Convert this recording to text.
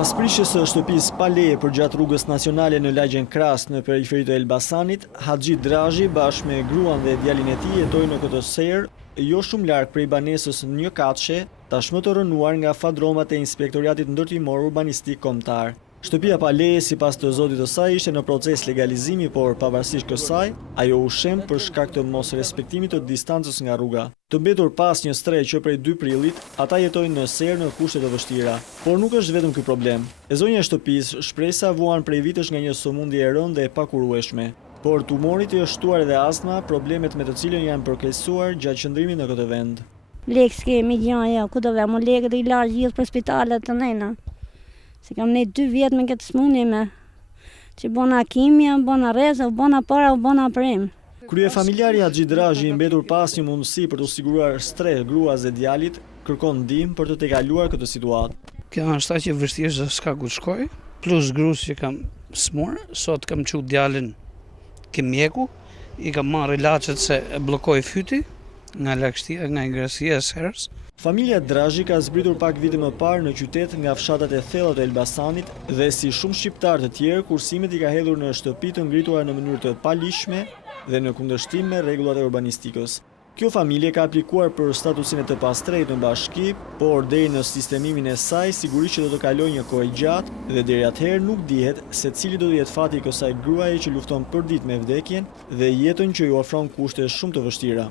Pas prishjes së shtëpisë pa leje përgjatë rrugës nacionale në lagjen Kras në periferi të Elbasanit, Haxhi Drazhi bashkë me gruan dhe djalin e tij jetojnë në këtë serë, jo shumë larg prej banesës Njëkatëshe, tashmë të rënuar nga fadromat e Inspektoriatit Ndërtimor Urbanistik Kombëtar. Shtëpia pa leje, sipas të zotit të saj, ishte në proces legalizimi, por pavarësisht kësaj, ajo u shem për shkak të mos respektimit të distancës nga rruga. Të mbetur pas një streqe prej 2 prillit, ata jetojnë në serë në kushte të vështira. Por nuk është vetëm ky problem. E zonja e shtëpisë shpresa vuan prej vitesh nga një sëmundje e rëndë e pakurueshme. Por tumorit i është shtuar edhe astma, problemet me të cilën janë përkeqësuar gjatë qëndrimit në këtë vend. Lekë s'kemi gjë, ku do vëmë lekë dhe ilazh gjithë për spitalet të nëna. Se kam ne 2 vjetë me këtë smundje me që bona kimia, bona reza, bona para, bona prim. Krye familjari Haxhi Drazhi i mbetur pas një mundësi për të siguruar shtret gruas dhe djalit, kërkon ndihmë për të tejkaluar këtë situatë. Kjo është aq e vështirë se s'ka ku të shkoj, plus grus që kam smur, sot kam çu djalin ke mjeku, i kam marrë ilaçet se e bllokoi fyti nga lagështia, nga ingrasia e serës. Familja Drazhi ka zbritur pak vite më parë në qytet nga fshatat e thella të Elbasanit dhe si shumë shqiptar të tjerë, kursimet i ka hedhur në shtëpi të ngritura në mënyrë të palishme dhe në kundërshtim me rregullat e urbanistikës. Kjo familje ka aplikuar për statusin e të pastërtit në bashki, por deri në sistemimin e saj sigurisht që do të kalojë një kohë gjatë dhe deri atëherë nuk dihet se cili do të jetë fati i kësaj gruaje që lufton përditë me vdekjen dhe jetën që ju ofron kushte shumë të vështira.